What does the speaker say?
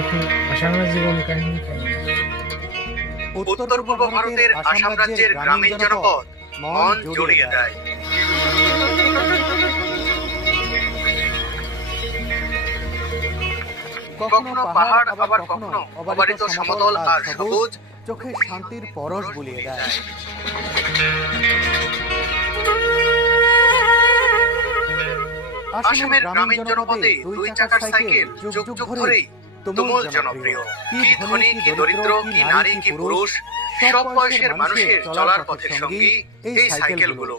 দেখুন আসামের জীবন কাহিনী কেন। উত্তর পূর্ব ভারতের আসাম রাজ্যের গ্রামীণ জনপদ মন জড়িয়ে দেয়। কখনো পাহাড়, আবার কখনো অবারিত সমতল আর সবুজ চোখে শান্তির পরশ বুলিয়ে দেয়। আসামের গ্রামীণ জনপদে দুই চাকার সাইকেল যুগ যুগ ধরেই তুমুল জনপ্রিয়। কি ধনী, কি দরিদ্র, কি নারী, কি পুরুষ, সব বয়সের মানুষের চলার পথের সঙ্গী এই সাইকেলগুলো।